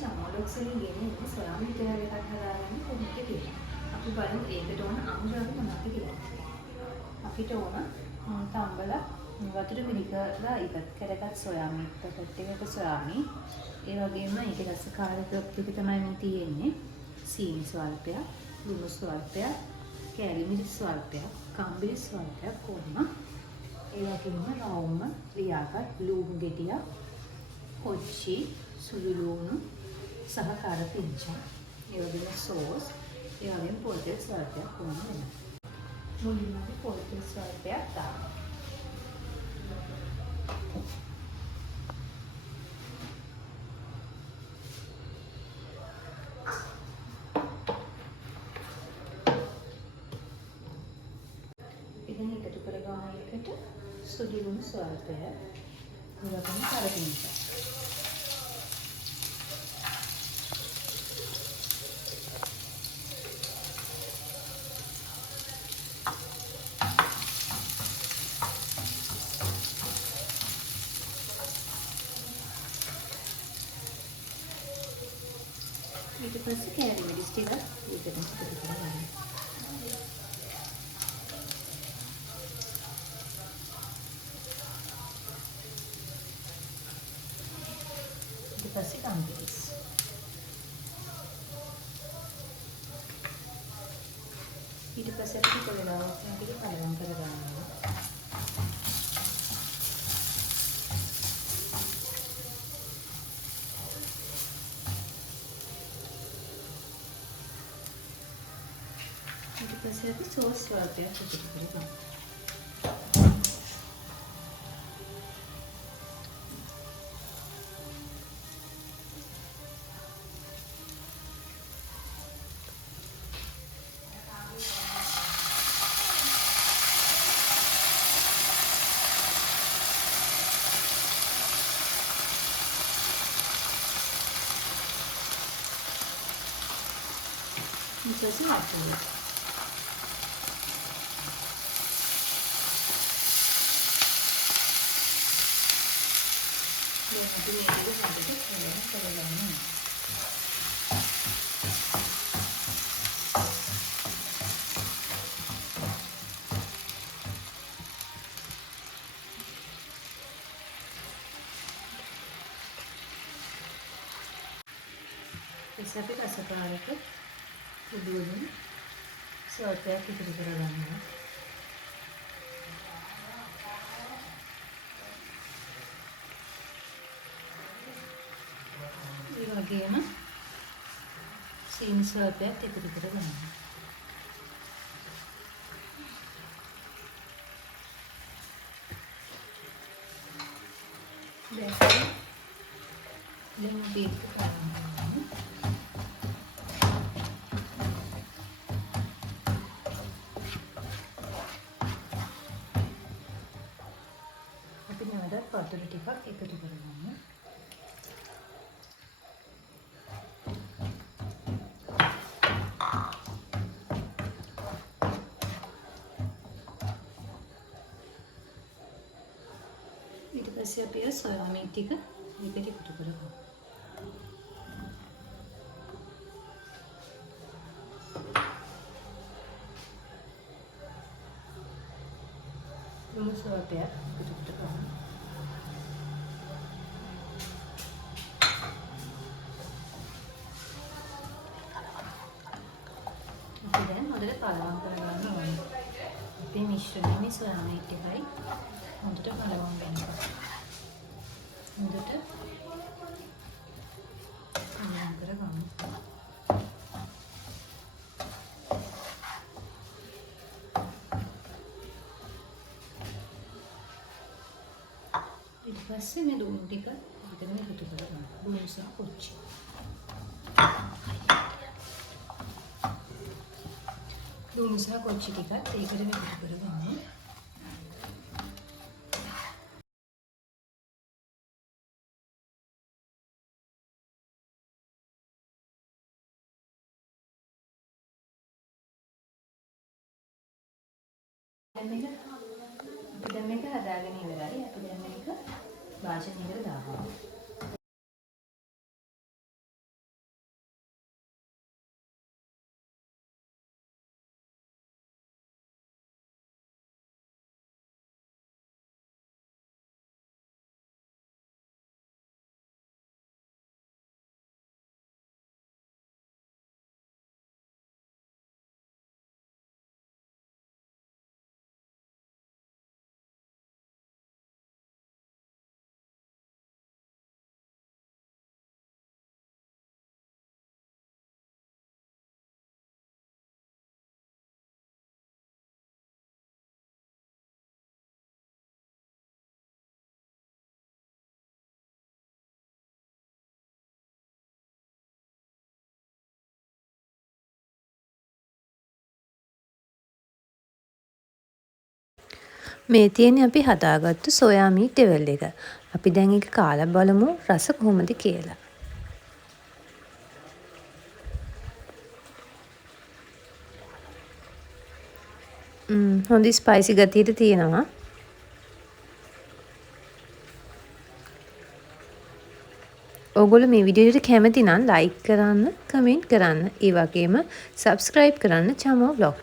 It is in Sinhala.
ජමෝඩොක්ස් වලින් ගෙනෙන්නේ සොයා මීටර් එකක් හදාගන්න කොහොමද කියලා. අපි බලමු ඒකට ඕන අමුද්‍රව්‍ය මොනවද කියලා. අපිට ඕන තම්බල වතුර මිලි කරලා ඉවත් කරගත් සොයා මීටර් පැත්තකට සොයා මී. ඒ වගේම ඊට පස්සේ කාර්යයක් ටික තමයි මේ තියෙන්නේ. සීනි ස්වල්පයක්, ලුණු ස්වල්පයක්, කෑලි මිරිස් ස්වල්පයක්, කම්බිරි ස්වල්පයක් කොහොම. ඒ වගේම රවුම, රියාගත් ලුණු ගෙඩියක්, කොච්චි, සුළු ලුණු සහ කාර පිංචක්. ඒ වගේම සෝස්, ඒ වගේම පොල් තෙල් ස්වල්පයක් කොහොම වෙනවා. මුලින්ම අපි පොල් තෙල් ස්වල්පයක් දාමු. ඉතින් එකතු කරගන්න එකට සුළු ලුණු ස්වල්පය, ඒ වගේම කාර පිංචක්. ඊට පස්සේ කෑලි මිරිස් ටික ඊටම එකතු කරගන්න. ඊට පස්සේ කම්බිරිස්. ඊට පස්සේ අපි කොලලාවක් ටික කලවම් කරගන්නවා. ඊට පස්සේ අපි සෝස් ස්වල්පයක් එකතු කරගන්නවා. ඊට පස්සේ වතුර. අපි මේක හදට කරගන්න. ඊට අපි රසකාරක උඩුවලින් ස්වල්පයක් එකතු කරගන්නවා. ඒ වගේම සීනි ස්වල්පයක් එකතු කරගන්නවා. දැන් ලෙමන් බීට් කරගන්නවා. අපි නැවතත් වතුර ටිකක් එකතු කරගන්නවා. ඊට පස්සේ අපි සොයා මීට් ටික එකට එකතු කරගන්නවා. ලුණු ස්වල්පයක් එකතු කරගන්නවා. අපි දැන් හොඳට කලවම් කරගන්න ඕනේ. අපේ මිශ්‍රණයේ සොයා මීට් එකයි හොඳට කලවම් වෙනවා. හොඳට කලවම් කරගන්න. ඊට පස්සේ මේ ලුණු ටික විතරම එකතු කරගන්න. ලුණු සහ කොච්චි. ලුණු සහ කොච්චි ටිකත් ඒකට එකතු කරගන්න. දැන් මේක හදාගෙන ඉවරයි. අපි දැන් මේක වාෂණයකට දානවා. මේ තියෙන්නේ අපි හදාගත්තු සෝයා මීට් ටෙවල් එක. අපි දැන් ඒක කාලා බලමු රස කොහොමද කියලා. හොඳ ස්පයිසි ගතියට තියෙනවා. ඔයගොල්ලෝ මේ වීඩියෝ එකට කැමති නම් ලයික් කරන්න, කමෙන්ට් කරන්න, ඒ වගේම සබ්ස්ක්‍රයිබ් කරන්න චමෝ vlogs.